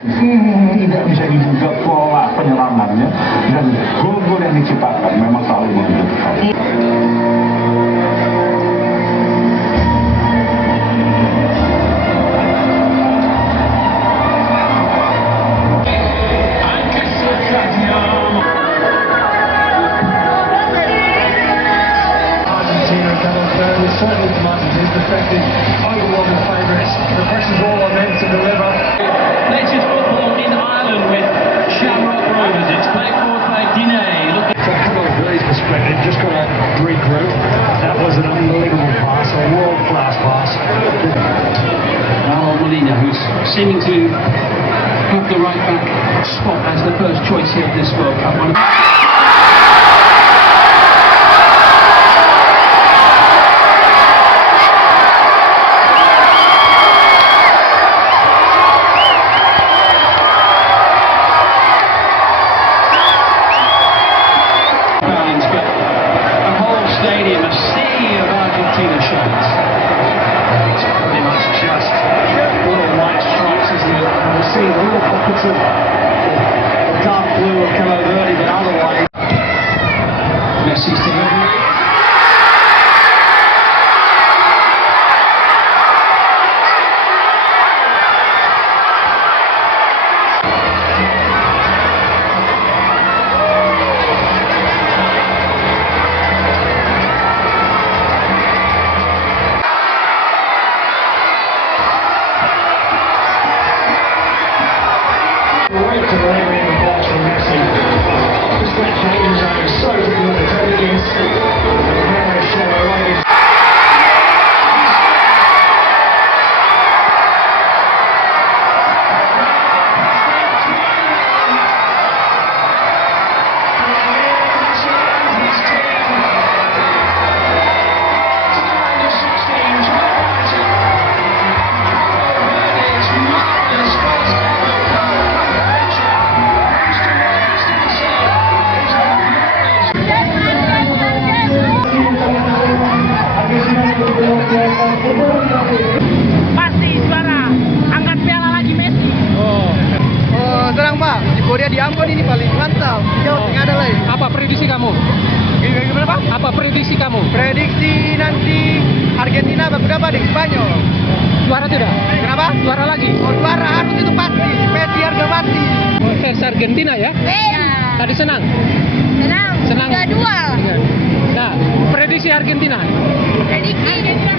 Tidak bisa diduga pola penyerangannya dan gol-gol yang diciptakan memang selalu mengejutkan. Certainly commanded his defending over one of the favourites. The pressure's all on them to deliver. Latest football in Ireland with Shamrock Rovers. It's played forward by Dine. From a Blaze perspective, just got to regroup. That was an unbelievable pass, a world-class pass. Raul Molina, who's seeming to have the right back spot as the first choice here at this World Cup. Stadium, a sea of Argentina shirts. It's pretty much just little white stripes, isn't it? And we'll see the little pockets of dark blue of Cabo Verde, but otherwise. Messi's delivery. Great delivery in the box from Messi. Just that change zone is so difficult to defend against. Very shallow right. Pasti juara, angkat piala lagi Messi. Oh, tenang Pak, di Korea di Ambon ini paling mantap. Di Jawa Tengah ada lagi. Apa prediksi kamu? Gimana Pak? Apa prediksi kamu? Prediksi nanti Argentina berapa di Spanyol? Juara tidak? Kenapa? Juara lagi. Oh, juara harus itu pasti. Messi harga mati. Oh, fans Argentina ya? Iya. Tadi senang. Senang. Senang. 3-2. Nah, prediksi Argentina. Prediksi. Argentina.